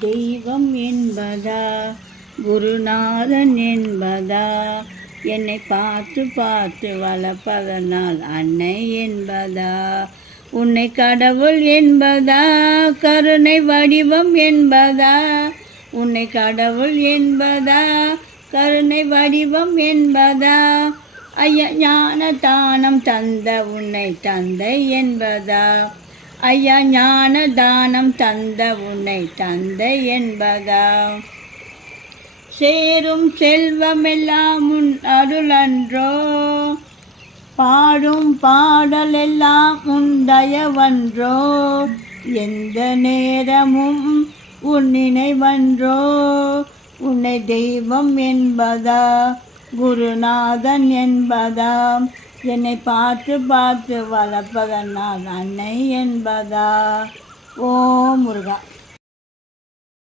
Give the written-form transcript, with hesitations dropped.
தெய்வம் என்பதா, குருநாதன் என்பதா, என்னை பார்த்து பார்த்து வளர்ப்பதனால் அன்னை என்பதா, உன்னை கடவுள் என்பதா, கருணை வடிவம் என்பதா, உன்னை கடவுள் என்பதா, கருணை வடிவம் என்பதா, ஐயா ஞான தானம் தந்த உன்னை தந்தை என்பதா, ஐயா ஞான தானம் தந்த உன்னை தந்தை என்பதா, சேரும் செல்வமெல்லாம் உன் அருளன்றோ, பாடும் பாடலெல்லாம் உன் தயவன்றோ, எந்த நேரமும் உன் நினைவன்றோ, உன்னை தெய்வம் என்பதா, குருநாதன் என்பதா, என்னை பார்த்து பார்த்து வளர்ப்பதனால் அன்னை என்பதா. ஓம் முருகா.